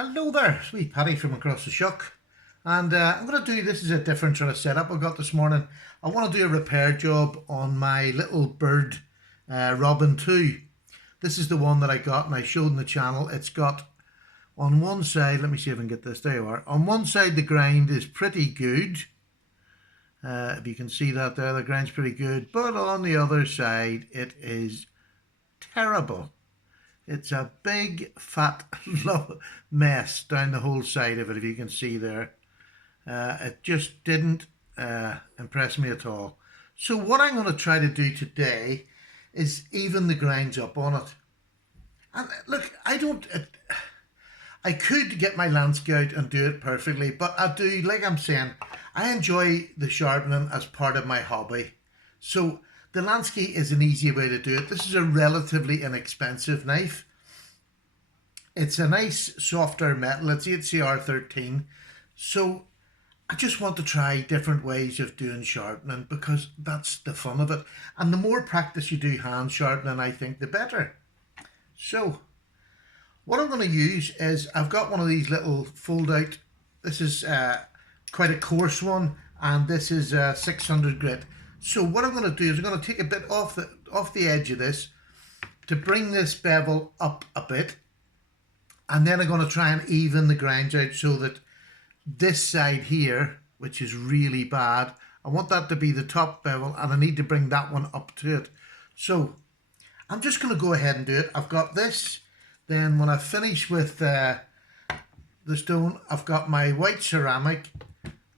Hello there, it's wee Paddy from across the shuck, and I'm going to do, this is a different sort of setup I got this morning. I want to do a repair job on my little Byrd Robin 2. This is the one that I got and I showed in the channel. It's got on one side, let me see if I can get this, there you are. On one side the grind is pretty good. If you can see that there, the grind's pretty good, but on the other side it is terrible. It's a big fat mess down the whole side of it, if you can see there. It just didn't impress me at all. So what I'm going to try to do today is even the grinds up on it. And look, I could get my Lansky out and do it perfectly, but I do, like I'm saying, I enjoy the sharpening as part of my hobby. So the Lansky is an easy way to do it. This is a relatively inexpensive knife. It's a nice softer metal. It's HCR13. So I just want to try different ways of doing sharpening because that's the fun of it. And the more practice you do hand sharpening, I think the better. So what I'm going to use is, I've got one of these little fold out. This is quite a coarse one, and this is 600 grit. So what I'm going to do is I'm going to take a bit off the edge of this to bring this bevel up a bit, and then I'm going to try and even the grinds out so that this side here, which is really bad, I want that to be the top bevel, and I need to bring that one up to it. So I'm just going to go ahead and do it. I've got this. Then when I finish with the stone, I've got my white ceramic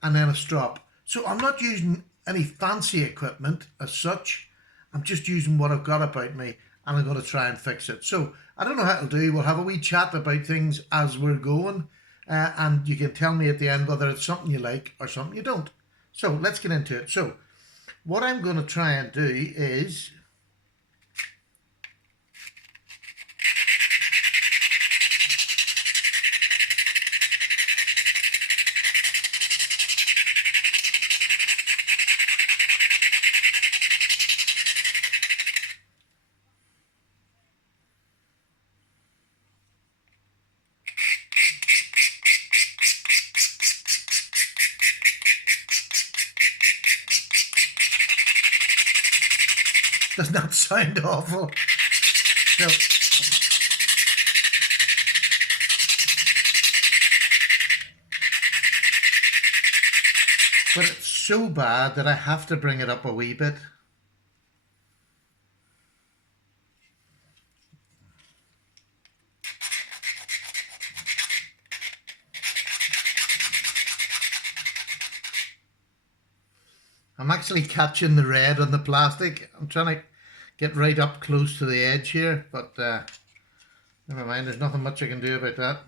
and then a strop. So I'm not using any fancy equipment as such. I'm just using what I've got about me, and I'm going to try and fix it. So I don't know how it'll do. We'll have a wee chat about things as we're going, and you can tell me at the end whether it's something you like or something you don't. So let's get into it. So what I'm going to try and do is, does not sound awful. So, but it's so bad that I have to bring it up a wee bit. I'm actually catching the red on the plastic. I'm trying to get right up close to the edge here, but never mind, there's nothing much I can do about that.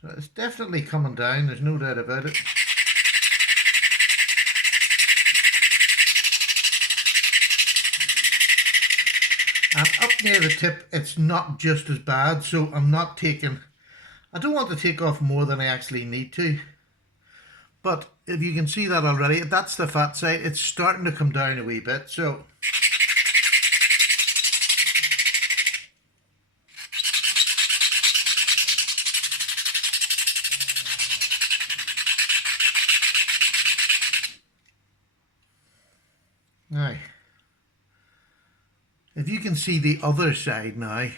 So it's definitely coming down, there's no doubt about it. And up near the tip, it's not just as bad, so I don't want to take off more than I actually need to. But if you can see that already, that's the fat side. It's starting to come down a wee bit. So now, if you can see the other side now,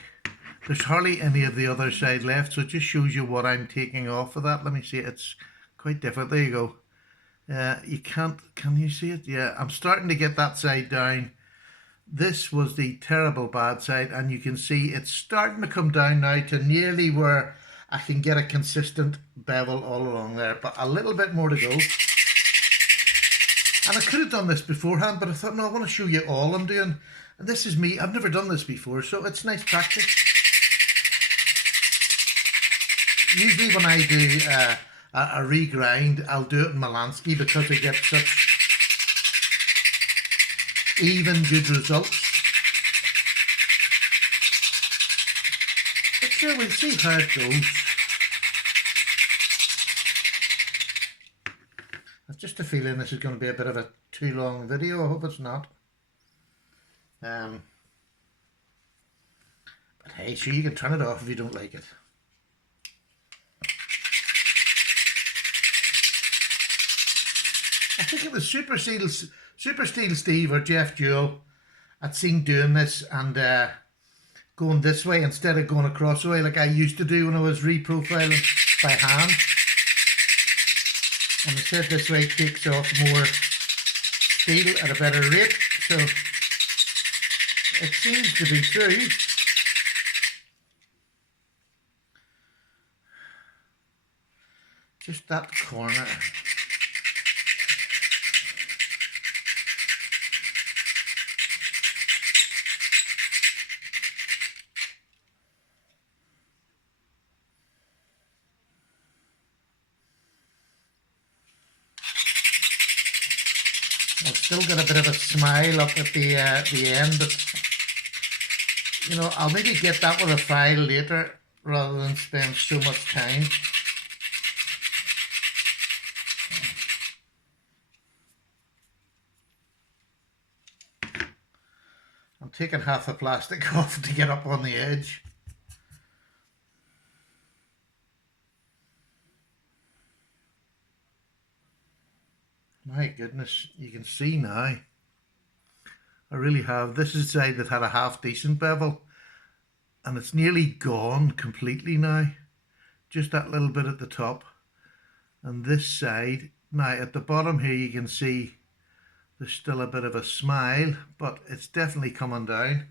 there's hardly any of the other side left. So it just shows you what I'm taking off of that. Let me see. It's quite different. There you go. You can't, can you see it? Yeah, I'm starting to get that side down. This was the terrible bad side, and you can see it's starting to come down now to nearly where I can get a consistent bevel all along there, but a little bit more to go. And I could have done this beforehand, but I thought, no, I want to show you all I'm doing. And this is me. I've never done this before, so it's nice practice. Usually when I do a regrind, I'll do it in my Lansky because I get such even good results. But sure, we'll see how it goes. I've just a feeling this is going to be a bit of a too long video. I hope it's not. But Hey, so you can turn it off if you don't like it. I think it was Super Steel Steve or Jeff Jewell I'd seen doing this and going this way instead of going across the way like I used to do when I was reprofiling by hand. And they said this way takes off more steel at a better rate, so it seems to be true. Just that corner. I've still got a bit of a smile up at the end, but you know, I'll maybe get that with a file later rather than spend so much time. I'm taking half the plastic off to get up on the edge. My goodness, you can see now. I really have. This is the side that had a half decent bevel and it's nearly gone completely now. Just that little bit at the top. And this side, now at the bottom here you can see there's still a bit of a smile, but it's definitely coming down.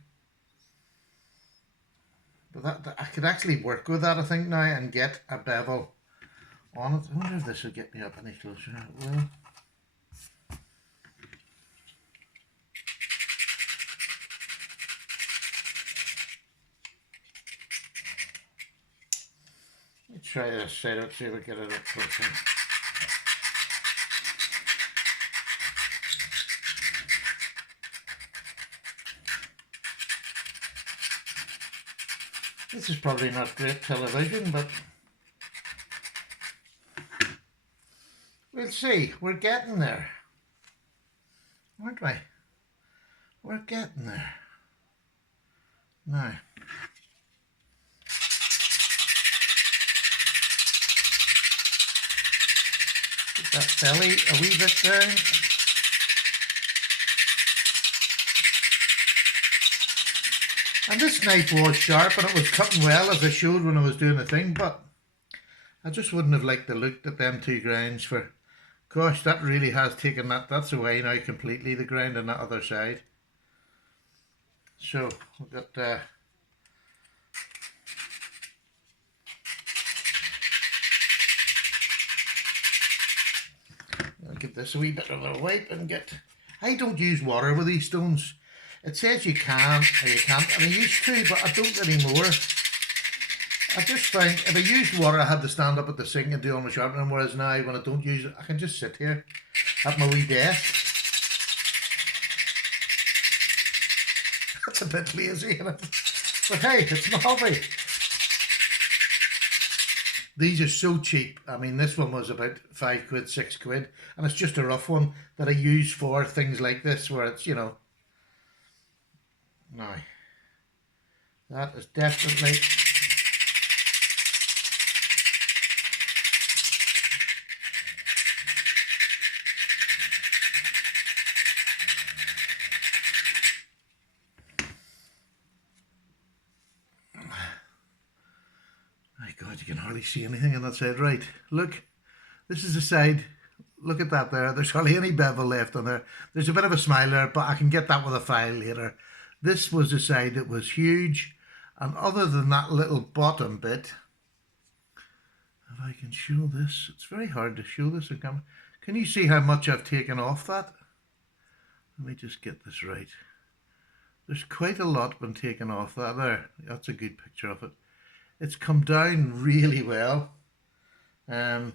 But that I could actually work with that, I think, now and get a bevel on it. I wonder if this will get me up any closer. It will. Let's try this side out, see if we get it up closer. This is probably not great television, but we'll see. We're getting there, aren't we? We're getting there. Now, get that belly a wee bit down. And this knife was sharp and it was cutting well as I showed when I was doing the thing, but I just wouldn't have liked the look at them two grinds for, gosh, that really has taken that's away now completely, the grind on that other side. So we've got I'll give this a wee bit of a wipe and get, I don't use water with these stones. It says you can or you can't, and I used to, but I don't anymore. I just found if I used water, I had to stand up at the sink and do all my sharpening, whereas now when I don't use it, I can just sit here at my wee desk. That's a bit lazy, isn't it? But hey, it's my hobby. These are so cheap. I mean, this one was about £5, £6, and it's just a rough one that I use for things like this, where it's, you know. Now, that is definitely my God, you can hardly see anything on that side. Right, look, this is the side. Look at that there. There's hardly any bevel left on there. There's a bit of a smile there, but I can get that with a file later. This was the side that was huge, and other than that little bottom bit, if I can show this, it's very hard to show this on camera. Can you see how much I've taken off that? Let me just get this right. There's quite a lot been taken off that there. That's a good picture of it. It's come down really well. It's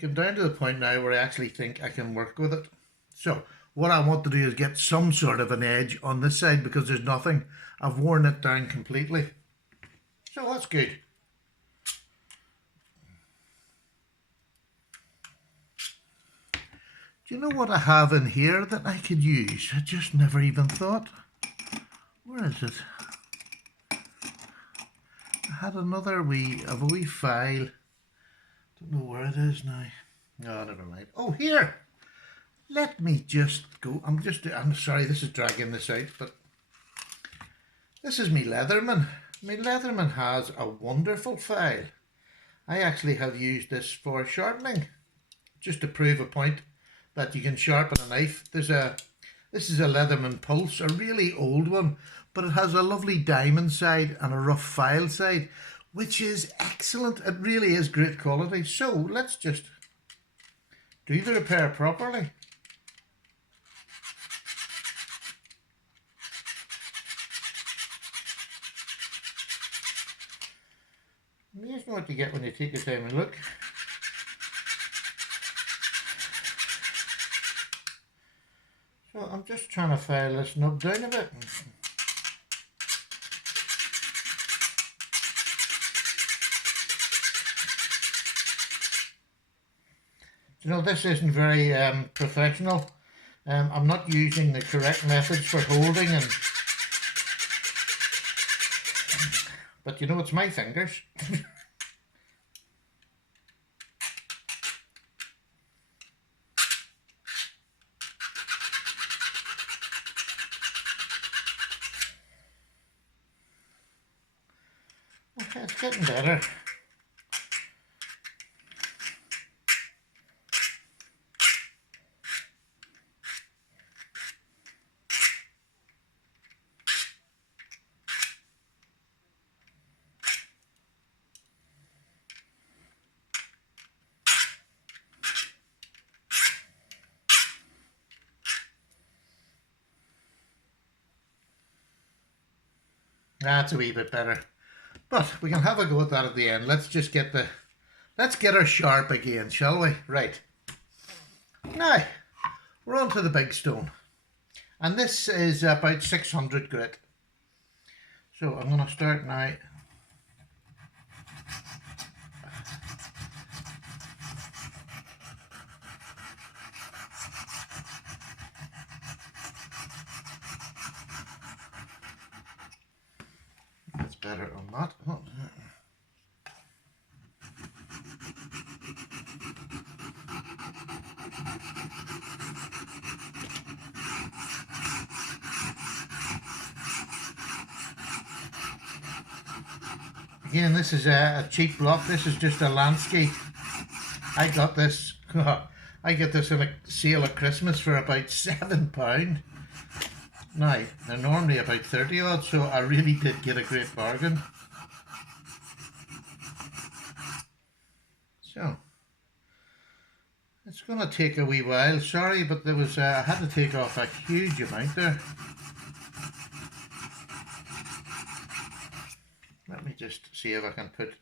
come down to the point now where I actually think I can work with it. So what I want to do is get some sort of an edge on this side because there's nothing. I've worn it down completely. So that's good. Do you know what I have in here that I could use? I just never even thought. Where is it? had another wee file. Don't know where it is now. No, never mind. Oh, here. Let me just go. I'm sorry, this is dragging this out, but this is me Leatherman. My Leatherman has a wonderful file. I actually have used this for sharpening, just to prove a point that you can sharpen a knife. This is a Leatherman Pulse, a really old one, but it has a lovely diamond side and a rough file side, which is excellent. It really is great quality. So let's just do the repair properly. You know what you get when you take your time and look. So I'm just trying to file this nub down a bit. You know, this isn't very professional. I'm not using the correct methods for holding, but you know, it's my fingers. Okay, it's getting better. That's a wee bit better, but we can have a go at that at the end. Let's get our sharp again, shall we? Right, now we're on to the big stone, and this is about 600 grit. So I'm going to start now. That's better on that. Oh. Again, this is a cheap block. This is just a landscape. I got this. I get this in a sale at Christmas for about £7. Now, they're normally about 30 odd, so I really did get a great bargain. So, it's going to take a wee while. Sorry, but there was I had to take off a huge amount there. Let me just see if I can put...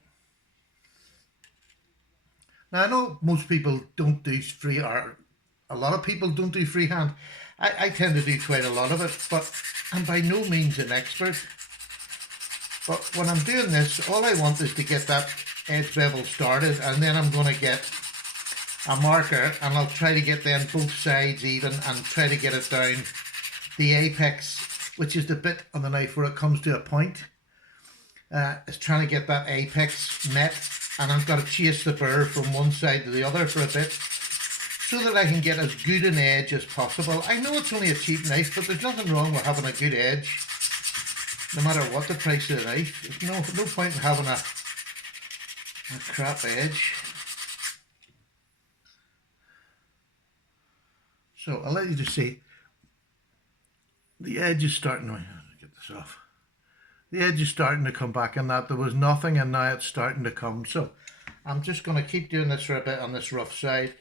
Now, I know most people don't do a lot of people don't do freehand. I tend to do quite a lot of it, but I'm by no means an expert. But when I'm doing this, all I want is to get that edge bevel started, and then I'm going to get a marker, and I'll try to get then both sides even and try to get it down the apex, which is the bit on the knife where it comes to a point. It's trying to get that apex met, and I've got to chase the burr from one side to the other for a bit so that I can get as good an edge as possible. I know it's only a cheap knife, but there's nothing wrong with having a good edge, no matter what the price of the knife. There's no point in having a crap edge. So I'll let you just see. The edge is starting. Let me get this off. The edge is starting to come back, and that there was nothing, and now it's starting to come. So I'm just going to keep doing this for a bit on this rough side.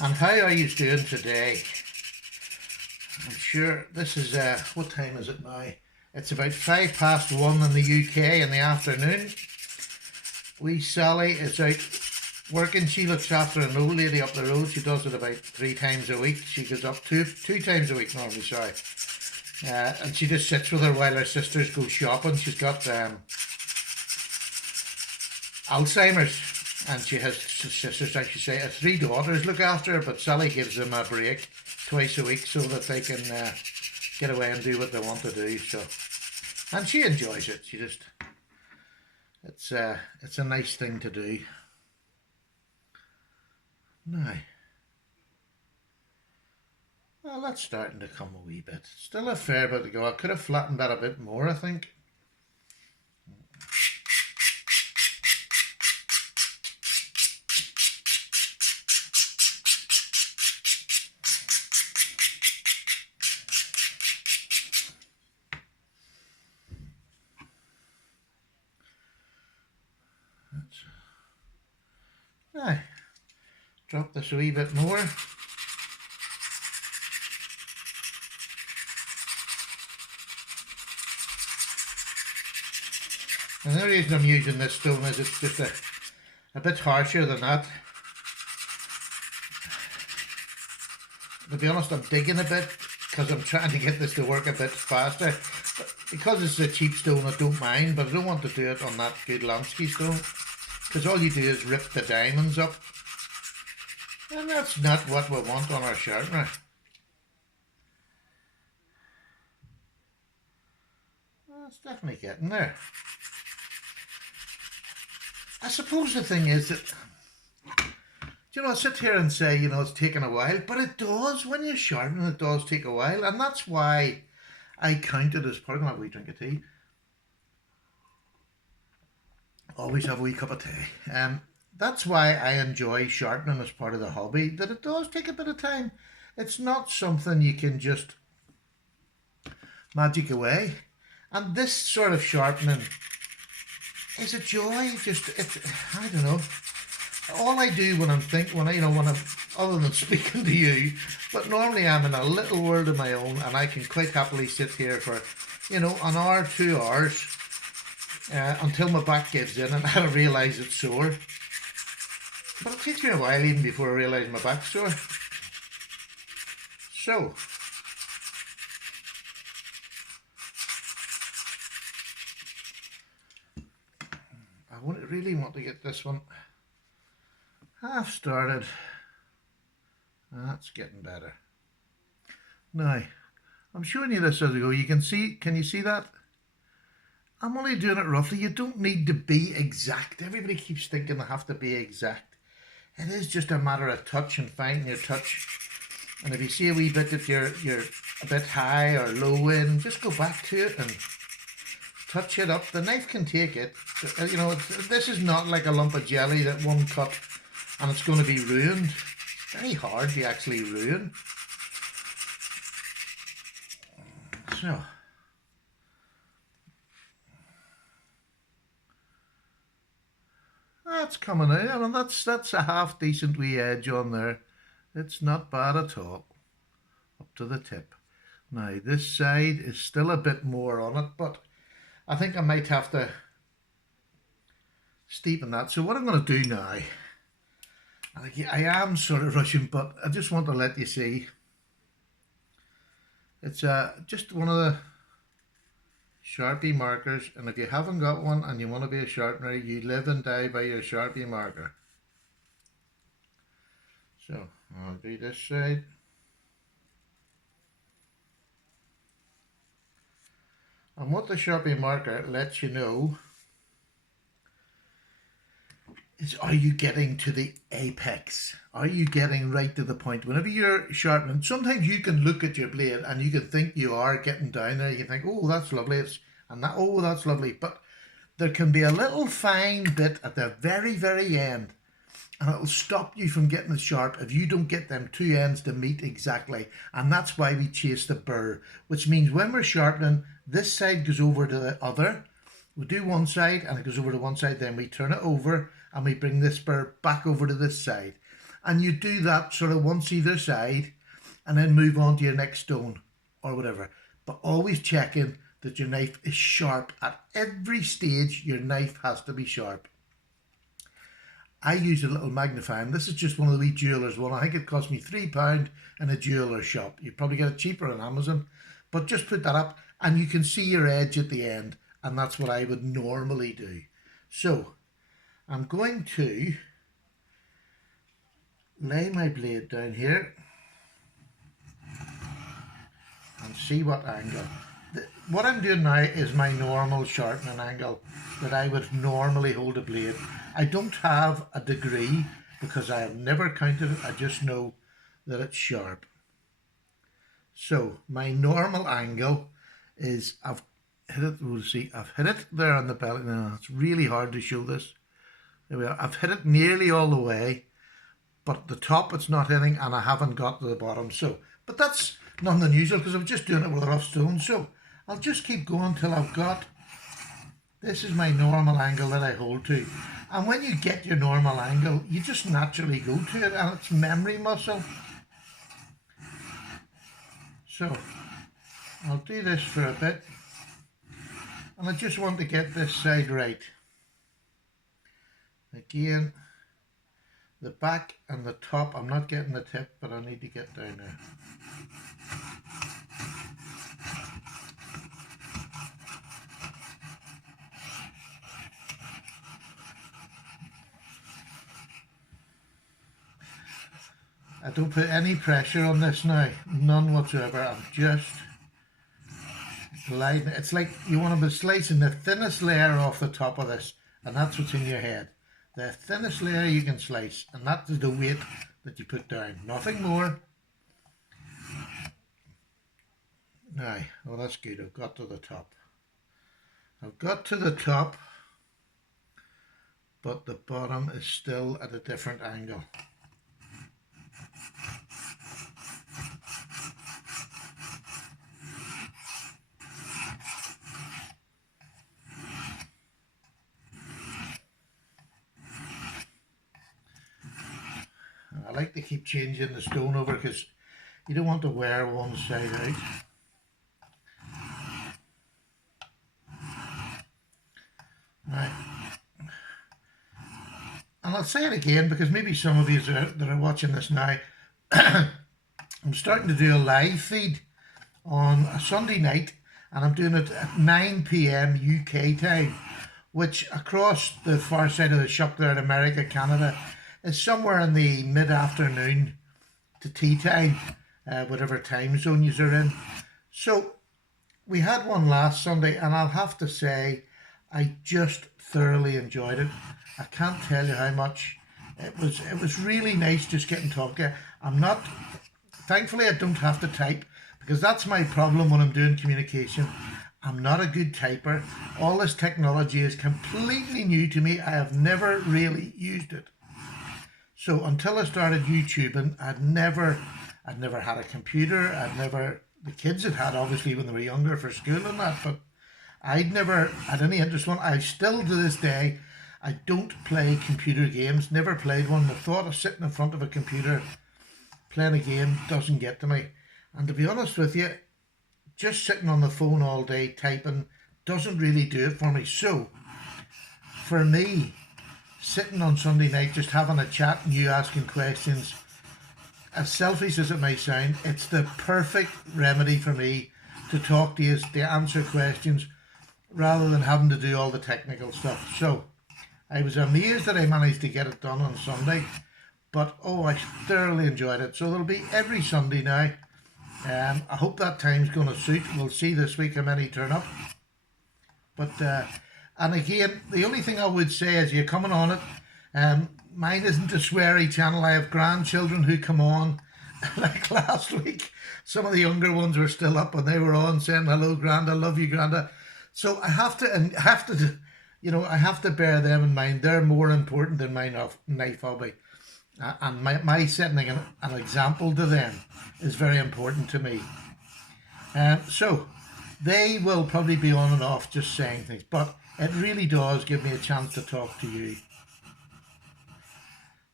And how are you doing today? I'm sure this is, what time is it now? It's about 1:05 in the UK in the afternoon. Wee Sally is out working. She looks after an old lady up the road. She does it about 3 times a week. She goes up two times a week normally, sorry. And she just sits with her while her sisters go shopping. She's got Alzheimer's. and she has sisters, like you say, 3 daughters look after her, but Sally gives them a break twice a week so that they can get away and do what they want to do. So, and she enjoys it. She just, it's a nice thing to do. Now, well, that's starting to come a wee bit. Still a fair bit to go. I could have flattened that a bit more, I think. Now, drop this a wee bit more. And the reason I'm using this stone is it's just a bit harsher than that. To be honest, I'm digging a bit because I'm trying to get this to work a bit faster. But because it's a cheap stone, I don't mind, but I don't want to do it on that good Lansky stone, because all you do is rip the diamonds up, and that's not what we want on our sharpener. Well, it's definitely getting there. I suppose the thing is that, you know, I sit here and say, you know, it's taking a while, but it does. When you're sharpening, it does take a while, and that's why I count it as part of my wee drink of tea. Always have a wee cup of tea. That's why I enjoy sharpening as part of the hobby, that it does take a bit of time. It's not something you can just magic away. And this sort of sharpening is a joy. Just, I don't know. All I do when I'm other than speaking to you, but normally I'm in a little world of my own, and I can quite happily sit here for, you know, an hour, 2 hours, until my back gives in and I realise it's sore. But it takes me a while even before I realise my back's sore. So, I really want to get this one half started. That's getting better. Now, I'm showing you this as I go. You can you see that? I'm only doing it roughly. You don't need to be exact. Everybody keeps thinking they have to be exact. It is just a matter of touch and finding your touch. And if you see a wee bit that you're a bit high or low in, just go back to it and touch it up. The knife can take it. You know, this is not like a lump of jelly that one cut and it's going to be ruined. It's very hard to actually ruin. So, that's coming out, and that's a half decent wee edge on there. It's not bad at all. Up to the tip. Now this side is still a bit more on it, but I think I might have to steepen that. So what I'm going to do now, I am sort of rushing, but I just want to let you see. It's just one of the Sharpie markers, and if you haven't got one and you want to be a sharpener, you live and die by your Sharpie marker. So I'll do this side. And what the Sharpie marker lets you know is, are you getting to the apex? Are you getting right to the point? Whenever you're sharpening, sometimes you can look at your blade and you can think you are getting down there. You can think, oh, that's lovely. Oh, that's lovely. But there can be a little fine bit at the very, very end, and it'll stop you from getting it sharp if you don't get them two ends to meet exactly. And that's why we chase the burr, which means when we're sharpening, this side goes over to the other. We do one side and it goes over to one side, then we turn it over and we bring this burr back over to this side. And you do that sort of once either side and then move on to your next stone or whatever. But always checking that your knife is sharp. At every stage, your knife has to be sharp. I use a little magnifying. This is just one of the wee jeweller's one. I think it cost me £3 in a jeweller's shop. You probably get it cheaper on Amazon. But just put that up and you can see your edge at the end. And that's what I would normally do. So, I'm going to lay my blade down here and see what angle. What I'm doing now is my normal sharpening angle that I would normally hold a blade. I don't have a degree because I have never counted it. I just know that it's sharp. So my normal angle is, I've hit it, we'll see, I've hit it there on the belly. Now it's really hard to show this. There we are. I've hit it nearly all the way, but the top it's not hitting, and I haven't got to the bottom. So, but that's nothing unusual because I'm just doing it with a rough stone. So I'll just keep going till I've got, this is my normal angle that I hold to. And when you get your normal angle, you just naturally go to it, and it's memory muscle. So I'll do this for a bit, and I just want to get this side right. Again, the back and the top, I'm not getting the tip, but I need to get down there. I don't put any pressure on this now, none whatsoever. I'm just gliding. It's like you want to be slicing the thinnest layer off the top of this, and that's what's in your head. The thinnest layer you can slice, and that is the weight that you put down, nothing more. Now, oh, that's good, I've got to the top. I've got to the top, but the bottom is still at a different angle. I like to keep changing the stone over because you don't want to wear one side out. Right. And I'll say it again because maybe some of you that are watching this now, I'm starting to do a live feed on a Sunday night, and I'm doing it at 9 p.m. UK time, which across the far side of the shop there in America, Canada, is somewhere in the mid-afternoon to tea time, whatever time zone you're in. So we had one last Sunday, and I'll have to say I just thoroughly enjoyed it. I can't tell you how much. It was really nice just getting talking. Thankfully I don't have to type, because that's my problem when I'm doing communication. I'm not a good typer. All this technology is completely new to me. I have never really used it. So until I started YouTubing, I'd never had a computer. The kids had obviously when they were younger for school and that, but I'd never had any interest in one. I still to this day, I don't play computer games, never played one. The thought of sitting in front of a computer playing a game doesn't get to me. And to be honest with you, just sitting on the phone all day typing doesn't really do it for me. So for me, sitting on Sunday night just having a chat and you asking questions, as selfish as it may sound, it's the perfect remedy for me to talk to you, to answer questions, rather than having to do all the technical stuff. So I was amazed that I managed to get it done on Sunday, but oh, I thoroughly enjoyed it. So it'll be every Sunday now. I hope that time's going to suit. We'll see this week how many turn up. But and again, the only thing I would say is you're coming on it. Mine isn't a sweary channel. I have grandchildren who come on. Like last week, some of the younger ones were still up and they were on saying, "Hello, Granda, love you, Granda." So I have to bear them in mind. They're more important than my knife hobby. And my setting an example to them is very important to me. So they will probably be on and off just saying things, but it really does give me a chance to talk to you.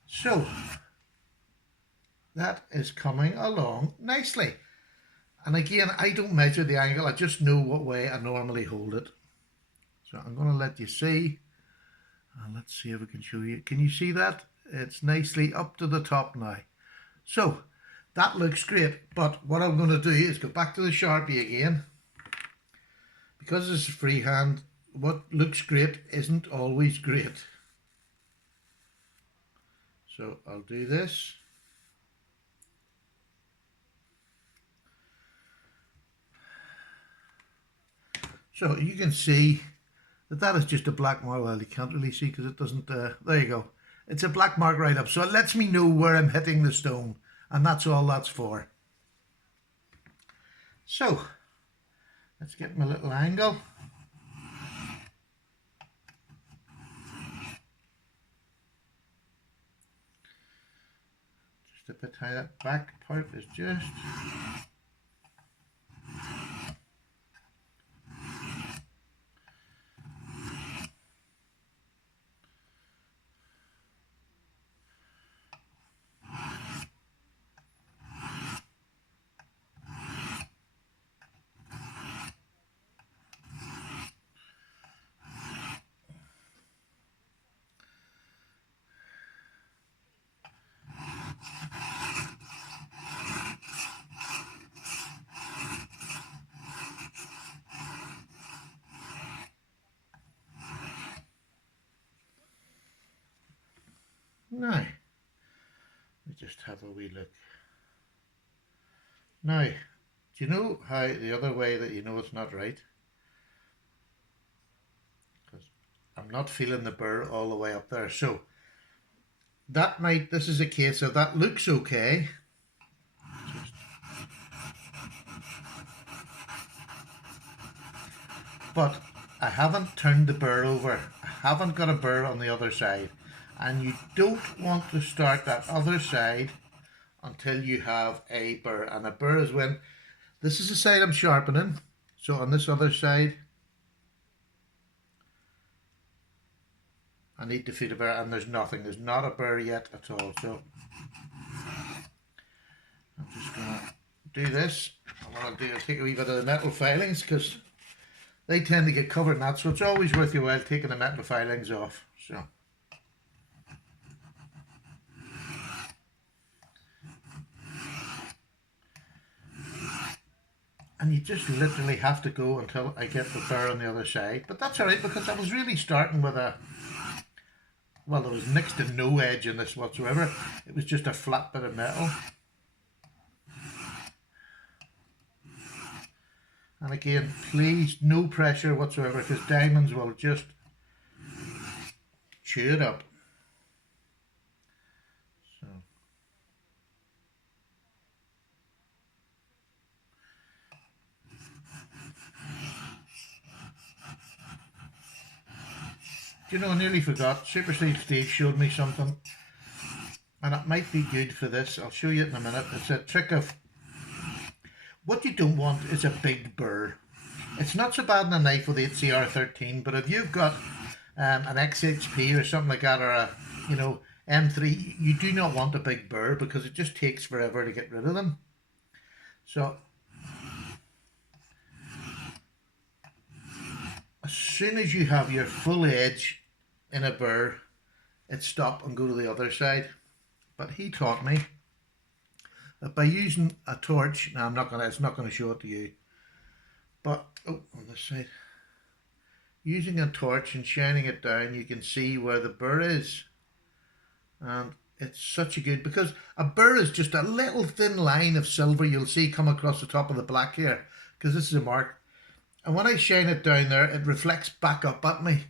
So that is coming along nicely. And again, I don't measure the angle, I just know what way I normally hold it. So I'm going to let you see. Let's see if I can show you. Can you see that? It's nicely up to the top now. So that looks great, but what I'm going to do is go back to the Sharpie again. Because this is freehand, what looks great isn't always great. So I'll do this. So you can see that that is just a black mark. Well, you can't really see because it doesn't, there you go. It's a black mark right up. So it lets me know where I'm hitting the stone, and that's all that's for. So let's get my little angle. Just a bit high, that back part is just. Now, we just have a wee look. Now, do you know how the other way that you know it's not right? Because I'm not feeling the burr all the way up there. So that might, this is a case of that looks okay. But I haven't turned the burr over. I haven't got a burr on the other side. And you don't want to start that other side until you have a burr. And a burr is when, this is the side I'm sharpening. So on this other side, I need to feed a burr, and there's nothing. There's not a burr yet at all. So I'm just going to do this. And what I'll do is take a wee bit of the metal filings because they tend to get covered in that. So it's always worth your while taking the metal filings off. So. And you just literally have to go until I get the burr on the other side. But that's alright because I was really starting with a, well, there was next to no edge in this whatsoever. It was just a flat bit of metal. And again, please, no pressure whatsoever because diamonds will just chew it up. So. Do you know, I nearly forgot. Super Steve showed me something, and it might be good for this. I'll show you it in a minute. It's a trick of, what you don't want is a big burr. It's not so bad in a knife with the CR13, but if you've got an XHP or something like that, or a, you know, M3, you do not want a big burr because it just takes forever to get rid of them. So as soon as you have your full edge in a burr, it's stop and go to the other side. But he taught me that by using a torch, now it's not gonna show it to you, but on this side, using a torch and shining it down, you can see where the burr is. And it's such a good, because a burr is just a little thin line of silver you'll see come across the top of the black here, because this is a mark. And when I shine it down there, it reflects back up at me.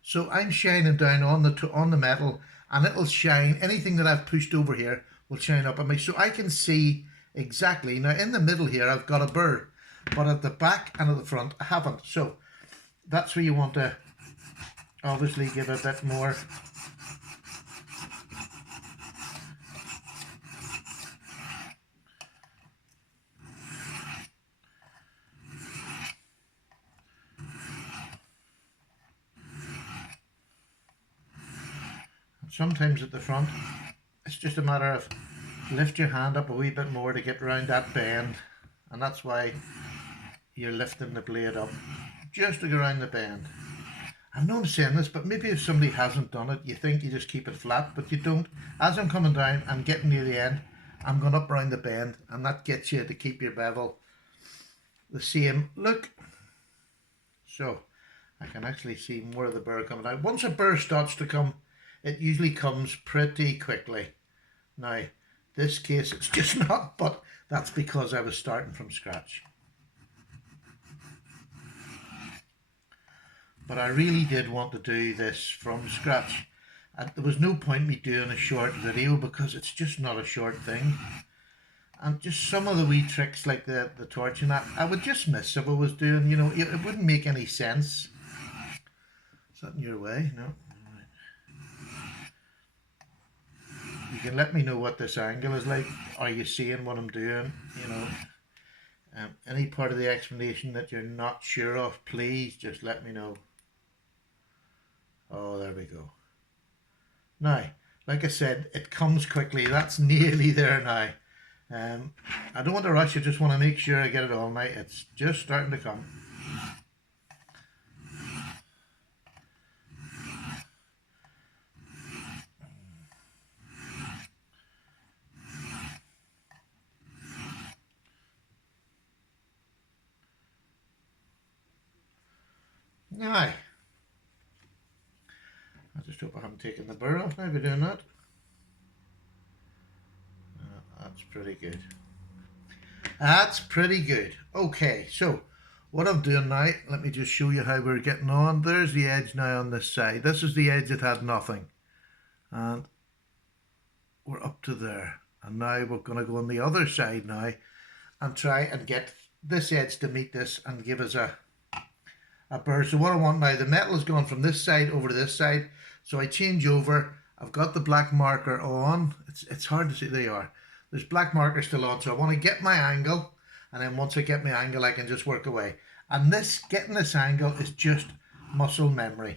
So I'm shining down on the metal, and it'll shine, anything that I've pushed over here will shine up at me. So I can see exactly. Now in the middle here, I've got a burr, but at the back and at the front, I haven't. So that's where you want to obviously give a bit more. Sometimes at the front, it's just a matter of lift your hand up a wee bit more to get around that bend, and that's why you're lifting the blade up, just to go around the bend. I know I'm saying this, but maybe if somebody hasn't done it, you think you just keep it flat, but you don't. As I'm coming down, I'm getting near the end, I'm going up around the bend, and that gets you to keep your bevel the same look. So I can actually see more of the burr coming out. Once a burr starts to come, it usually comes pretty quickly. Now, this case it's just not, but that's because I was starting from scratch. but I really did want to do this from scratch. And there was no point me doing a short video because it's just not a short thing. And just some of the wee tricks like the torch and that, I would just miss if I was doing, you know, it wouldn't make any sense. Is that in your way? No. You can let me know what this angle is like. Are you seeing what I'm doing? You know, any part of the explanation that you're not sure of, please just let me know. Oh, there we go. Now, like I said, it comes quickly. That's nearly there now. I don't want to rush. I just want to make sure I get it all now. It's just starting to come. Now, I just hope I haven't taken the burr off now by doing that. That's pretty good. That's pretty good. Okay, so what I'm doing now, let me just show you how we're getting on. There's the edge now on this side. This is the edge that had nothing. And we're up to there. And now we're going to go on the other side now and try and get this edge to meet this and give us a burr. So what I want now, the metal has gone from this side over to this side. So I change over. I've got the black marker on. It's hard to see. There you are. There's black marker still on. So I want to get my angle. And then once I get my angle, I can just work away. And getting this angle is just muscle memory.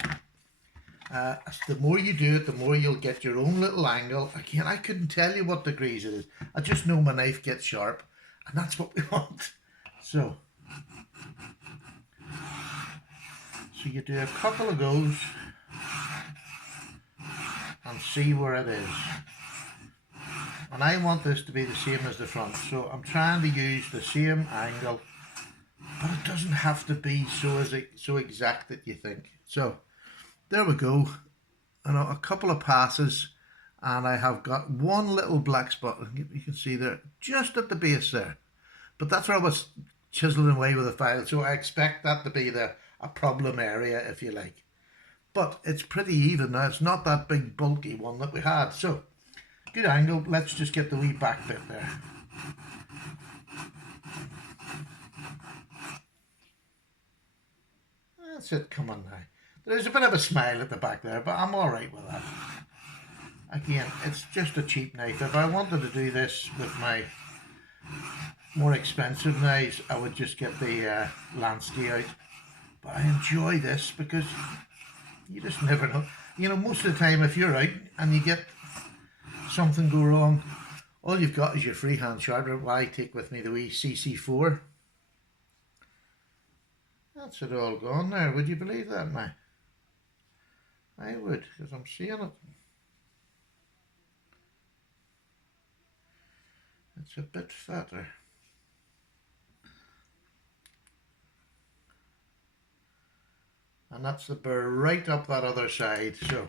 The more you do it, the more you'll get your own little angle. Again, I couldn't tell you what degrees it is. I just know my knife gets sharp. And that's what we want. So you do a couple of goes and see where it is. And I want this to be the same as the front, so I'm trying to use the same angle, but it doesn't have to be so exact that you think. So there we go. And a couple of passes, and I have got one little black spot. You can see there, just at the base there. But that's where I was chiseling away with the file, so I expect that to be a problem area, if you like. But it's pretty even now. It's not that big bulky one that we had. So good angle. Let's just get the wee back bit there. That's it. Come on now. There's a bit of a smile at the back there, but I'm alright with that. Again, it's just a cheap knife. If I wanted to do this with my more expensive knives, I would just get the Lansky out. But I enjoy this because you just never know. You know, most of the time if you're out and you get something go wrong, all you've got is your freehand sharpener. Well, I take with me the wee CC4. That's it all gone there. Would you believe that now? I would, because I'm seeing it. It's a bit fatter. And that's the burr right up that other side. So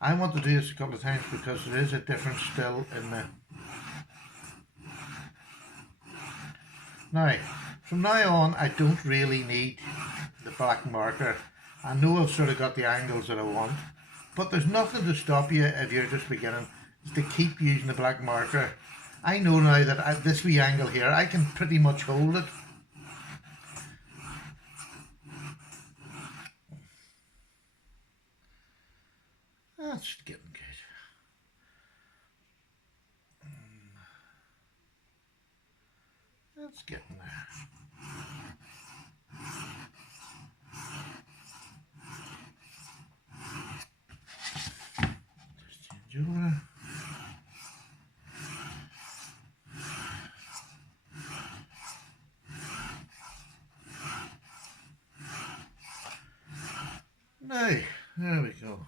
I want to do this a couple of times because there is a difference still in the... Now, from now on, I don't really need the black marker. I know I've sort of got the angles that I want, but there's nothing to stop you if you're just beginning to keep using the black marker. I know now that this wee angle here, I can pretty much hold it. That's getting good. That's getting there. Just change over. Now, there we go.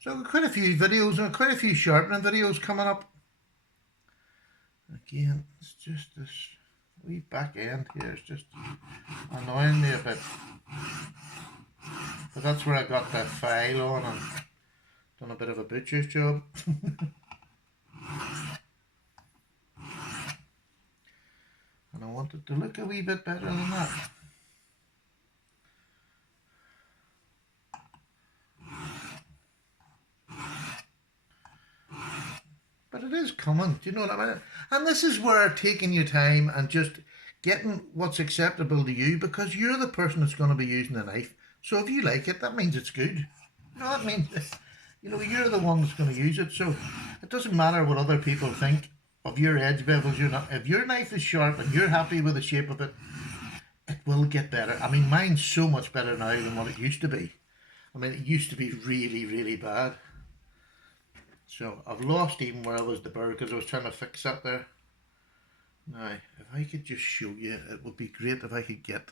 So I've got quite a few videos and quite a few sharpening videos coming up. Again, it's just this wee back end here. It's just annoying me a bit. But that's where I got that file on and done a bit of a butcher's job. And I want it to look a wee bit better than that. but it is coming. Do you know what I mean? And this is where taking your time and just getting what's acceptable to you, because you're the person that's going to be using the knife. So if you like it, that means it's good. You know, that means, you know, you're the one that's going to use it. So it doesn't matter what other people think of your edge bevels. You're not. If your knife is sharp and you're happy with the shape of it, it will get better. I mean, mine's so much better now than what it used to be. I mean, it used to be really, really bad. So I've lost even where I was the burr because I was trying to fix that there. Now, if I could just show you, it would be great if I could get...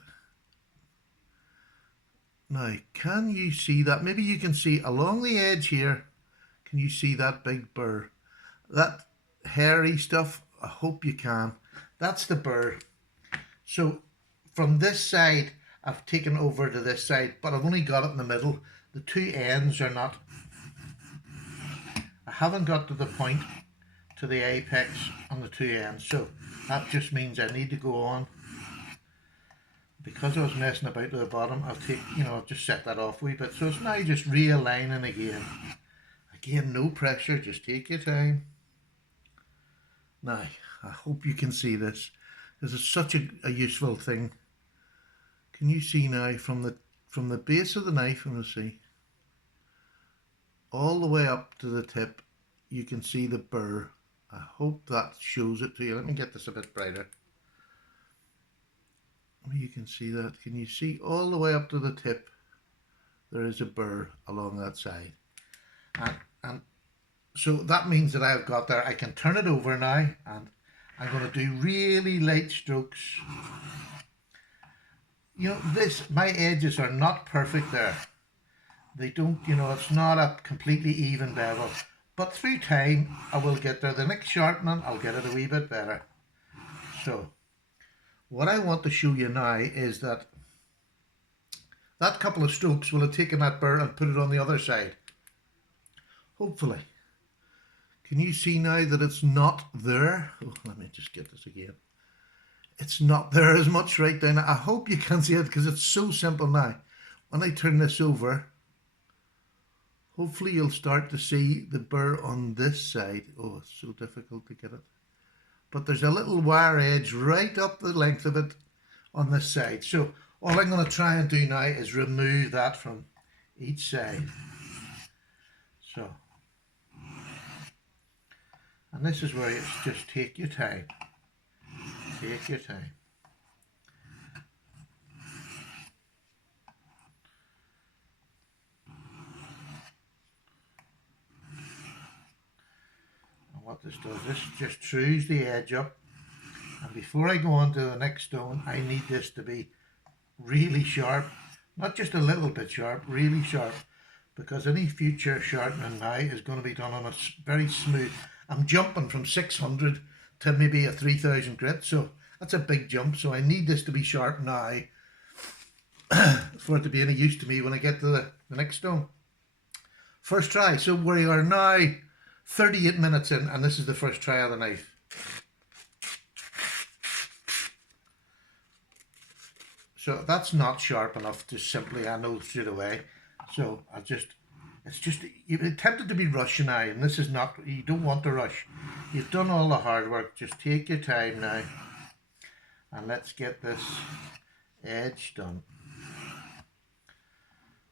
Now, can you see that? Maybe you can see along the edge here, can you see that big burr? That hairy stuff, I hope you can. That's the burr. So from this side, I've taken over to this side, but I've only got it in the middle. The two ends are not... I haven't got to the point, to the apex on the two ends, so that just means I need to go on. Because I was messing about to the bottom, I'll take, you know, I'll just set that off a wee bit. So it's now just realigning again. Again, no pressure, just take your time. Now, I hope you can see this. This is such a useful thing. Can you see now from the base of the knife, I'm going to see, all the way up to the tip, you can see the burr. I hope that shows it to you. Let me get this a bit brighter. You can see that. Can you see all the way up to the tip? There is a burr along that side. And so that means that I've got there. I can turn it over now, and I'm going to do really light strokes. You know, my edges are not perfect there. They don't, you know, it's not a completely even bevel. But through time, I will get there. The next sharpening, I'll get it a wee bit better. So, what I want to show you now is that couple of strokes will have taken that burr and put it on the other side. Hopefully. Can you see now that it's not there? Oh, let me just get this again. It's not there as much right down. I hope you can see it because it's so simple now. When I turn this over, hopefully you'll start to see the burr on this side. Oh, it's so difficult to get it. But there's a little wire edge right up the length of it on this side. So all I'm going to try and do now is remove that from each side. So, and this is where it's just take your time. Take your time. And what this does, this just trues the edge up. And before I go on to the next stone, I need this to be really sharp. Not just a little bit sharp, really sharp. Because any future sharpening now is going to be done on a very smooth. I'm jumping from 600 to maybe a 3000 grit, so that's a big jump. So I need this to be sharp now for it to be any use to me when I get to the next stone. First try. So we are now 38 minutes in, and this is the first try of the knife. So that's not sharp enough to simply, I know straight away. So it's just, you're tempted to be rushing now, and this is not, you don't want to rush. You've done all the hard work, just take your time now. And let's get this edge done.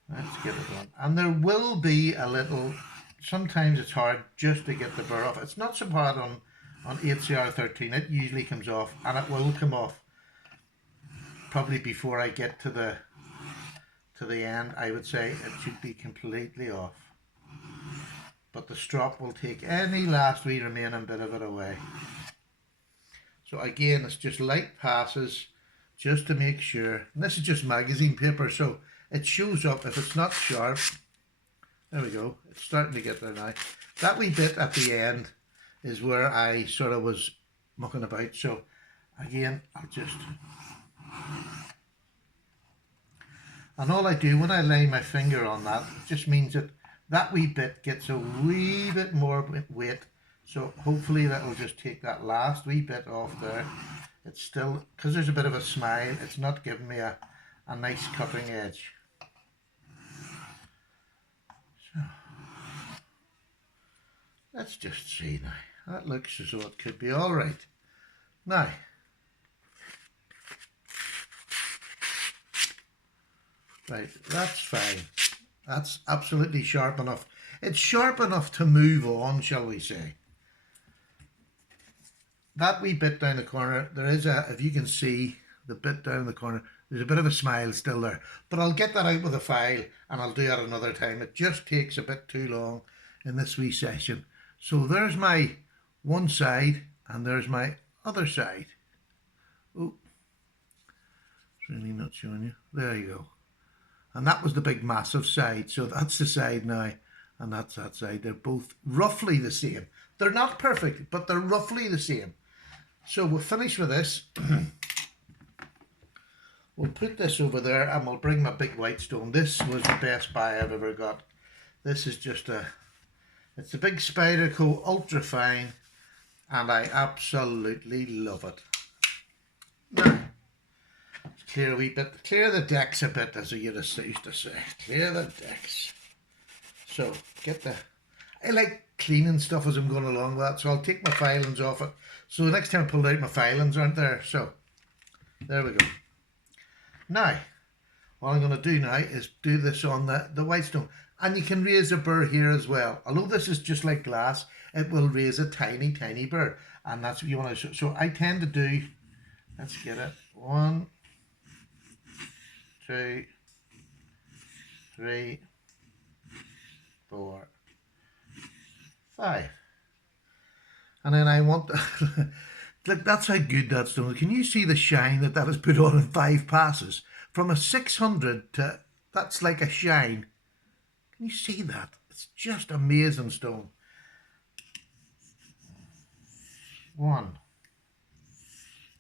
Let's get it done. And there will be a little, sometimes it's hard just to get the burr off. It's not so hard on 8CR13, it usually comes off, and it will come off. Probably before I get to the end, I would say it should be completely off. But the strop will take any last wee remaining bit of it away. So again, it's just light passes just to make sure. And this is just magazine paper, so it shows up if it's not sharp. There we go. It's starting to get there now. That wee bit at the end is where I sort of was mucking about. So again, I'll just... And all I do when I lay my finger on that, it just means that that wee bit gets a wee bit more weight. So hopefully that will just take that last wee bit off there. It's still, because there's a bit of a smile, it's not giving me a nice cutting edge. So, let's just see now. That looks as though it could be all right. Now, right, that's fine. That's absolutely sharp enough. It's sharp enough to move on, shall we say. That wee bit down the corner, there is a, if you can see the bit down the corner, there's a bit of a smile still there. But I'll get that out with a file and I'll do that another time. It just takes a bit too long in this wee session. So there's my one side and there's my other side. Oh, it's really not showing you. There you go. And that was the big massive side. So that's the side now and that's that side. They're both roughly the same. They're not perfect, but they're roughly the same. So we'll finish with this. We'll put this over there and we'll bring my big white stone. This was the best buy I've ever got. This is just it's a big Spyderco ultra fine and I absolutely love it. Now, clear a wee bit, clear the decks a bit, as I used to say. Clear the decks. So get the, I like cleaning stuff as I'm going along with that, so I'll take my filings off it. So the next time I pull it out, my filings aren't there. So there we go. Now, what I'm going to do now is do this on the white stone. And you can raise a burr here as well. Although this is just like glass, it will raise a tiny, tiny burr. And that's what you want to show. So I tend to do, let's get it, 1, 2, 3, 4, 5. And then I want, look, that's how good that stone is. Can you see the shine that has put on in 5 passes? From a 600 to, that's like a shine. Can you see that? It's just amazing stone. 1,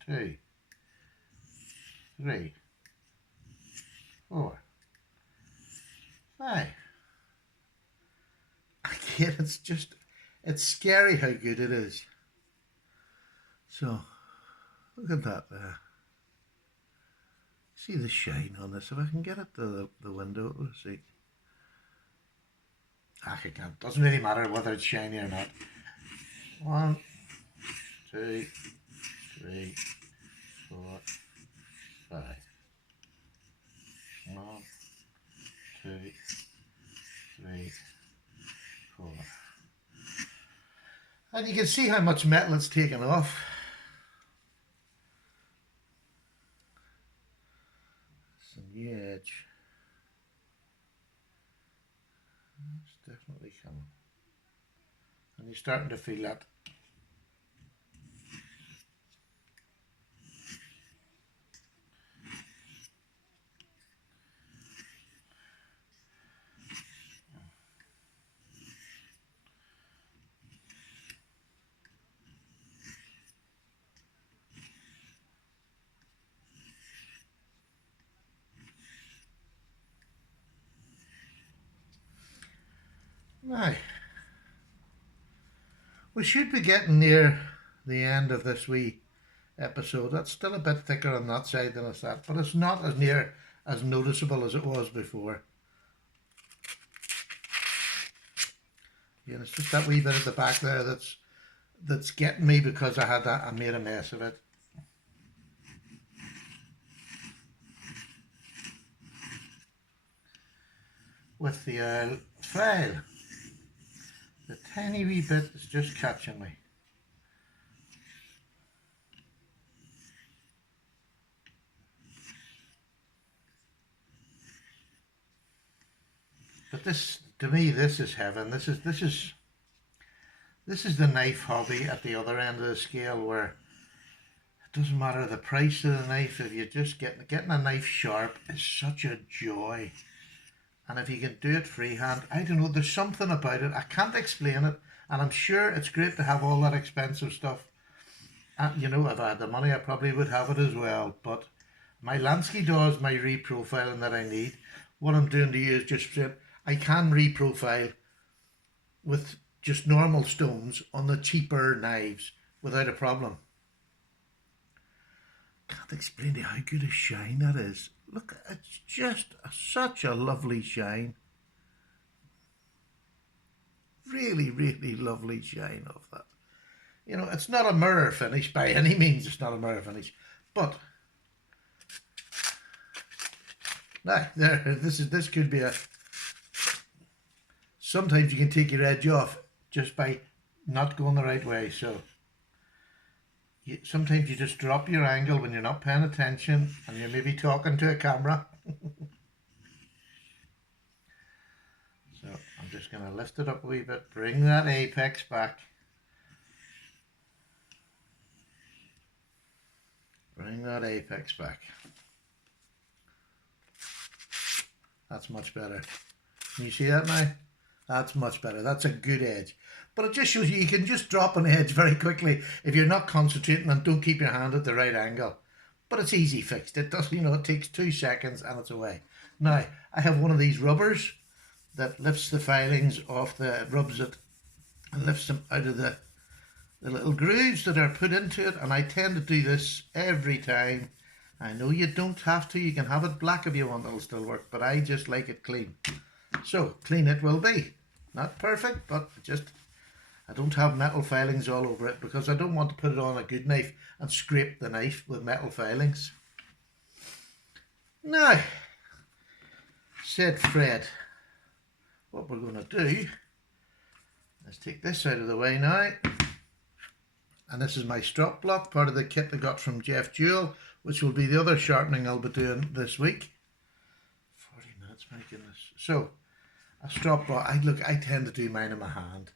2, 3, 4, 5. Again, it's just, it's scary how good it is. So, look at that there. See the shine on this. If I can get it to the window, let's see. I can't. Doesn't really matter whether it's shiny or not. 1, 2, 3, 4, 5. 1, 2, 3, 4. And you can see how much metal it's taken off. It's on the edge. It's definitely coming. And you're starting to feel that. Now, we should be getting near the end of this wee episode. That's still a bit thicker on that side than it's that, but it's not as near as noticeable as it was before. Yeah, it's just that wee bit at the back there that's getting me because I made a mess of it. With the file. The tiny wee bit is just catching me. But this, to me, this is heaven. This is the knife hobby at the other end of the scale, where it doesn't matter the price of the knife. If you just getting a knife sharp is such a joy. And if you can do it freehand, I don't know, there's something about it. I can't explain it. And I'm sure it's great to have all that expensive stuff. And, you know, if I had the money, I probably would have it as well. But my Lansky does my reprofiling that I need. What I'm doing to you is just straight. I can reprofile with just normal stones on the cheaper knives without a problem. Can't explain to you how good a shine that is. Look, it's just such a lovely shine. Really, really lovely shine of that. You know, it's not a mirror finish by any means. It's not a mirror finish, but now there. This could be a. Sometimes you can take your edge off just by not going the right way. So sometimes you just drop your angle when you're not paying attention and you're maybe talking to a camera. So I'm just going to lift it up a wee bit, bring that apex back. Bring that apex back. That's much better. Can you see that now? That's much better. That's a good edge. But it just shows you can just drop an edge very quickly if you're not concentrating and don't keep your hand at the right angle. But it's easy fixed. It does, you know, it takes 2 seconds and it's away. Now, I have one of these rubbers that lifts the filings off rubs it and lifts them out of the little grooves that are put into it, and I tend to do this every time. I know you don't have to, you can have it black if you want, it'll still work, but I just like it clean. So clean it will be. Not perfect, but I don't have metal filings all over it because I don't want to put it on a good knife and scrape the knife with metal filings. Now, said Fred, what we're going to do is take this out of the way now. And this is my strop block, part of the kit I got from Jeff Jewell, which will be the other sharpening I'll be doing this week. 40 minutes, my goodness. So, a strop block, I tend to do mine in my hand.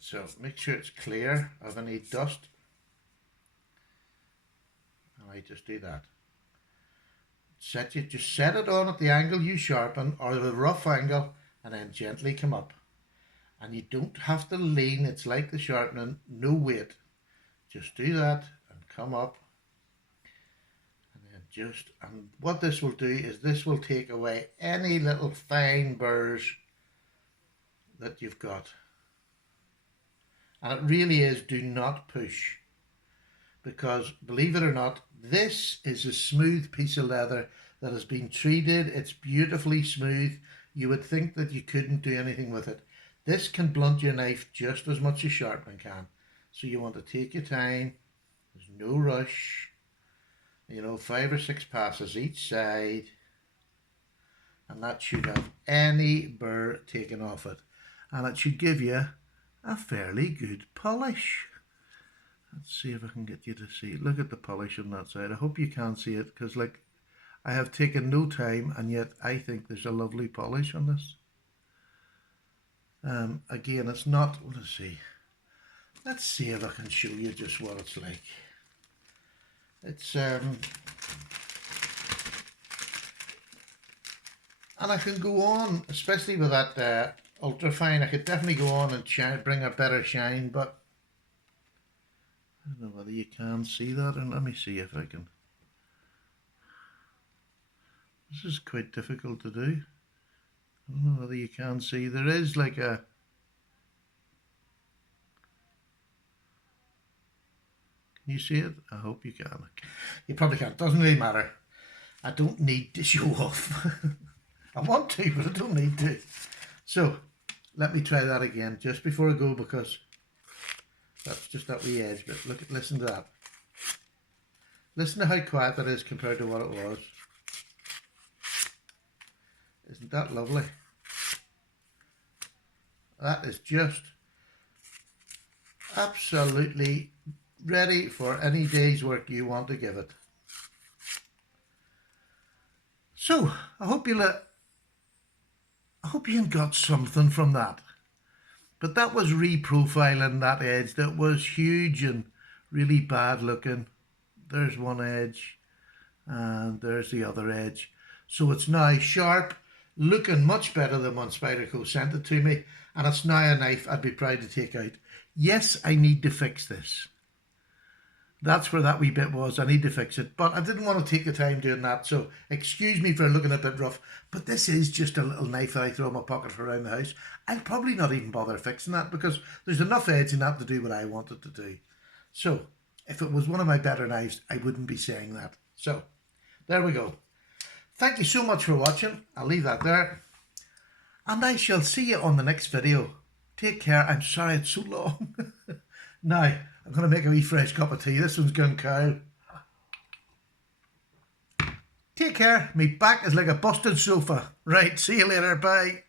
So, make sure it's clear of any dust. And I just do that. Just set it on at the angle you sharpen, or the rough angle, and then gently come up. And you don't have to lean, it's like the sharpening, no weight. Just do that and come up. And then and what this will do is this will take away any little fine burrs that you've got. And it really is, do not push. Because believe it or not, this is a smooth piece of leather that has been treated. It's beautifully smooth. You would think that you couldn't do anything with it. This can blunt your knife just as much as sharpening can. So you want to take your time. There's no rush. You know, 5 or 6 passes each side. And that should have any burr taken off it. And it should give you a fairly good polish. Let's see if I can get you to see. Look at the polish on that side. I hope you can see it, because like I have taken no time and yet I think there's a lovely polish on this. Again, it's not, let's see if I can show you just what it's like. It's and I can go on, especially with that ultra fine, I could definitely go on and bring a better shine, but I don't know whether you can see that, and let me see if I can. This is quite difficult to do. I don't know whether you can see. There is like a... Can you see it? I hope you can. You probably can't. Doesn't really matter. I don't need to show off. I want to, but I don't need to. So, let me try that again just before I go, because that's just that wee edge. But listen to that. Listen to how quiet that is compared to what it was. Isn't that lovely? That is just absolutely ready for any day's work you want to give it. So, I hope you got something from that. But that was reprofiling that edge that was huge and really bad looking. There's one edge and there's the other edge. So it's now sharp, looking much better than when Spyderco sent it to me, and it's now a knife I'd be proud to take out. Yes, I need to fix this. That's where that wee bit was. I need to fix it, but I didn't want to take the time doing that, so excuse me for looking a bit rough, but this is just a little knife that I throw in my pocket for around the house. I'll probably not even bother fixing that because there's enough edge in that to do what I wanted to do. So, if it was one of my better knives, I wouldn't be saying that. So, there we go. Thank you so much for watching. I'll leave that there. And I shall see you on the next video. Take care. I'm sorry it's so long. Now, I'm going to make a wee fresh cup of tea. This one's gone cold. Take care. Me back is like a busted sofa. Right, see you later. Bye.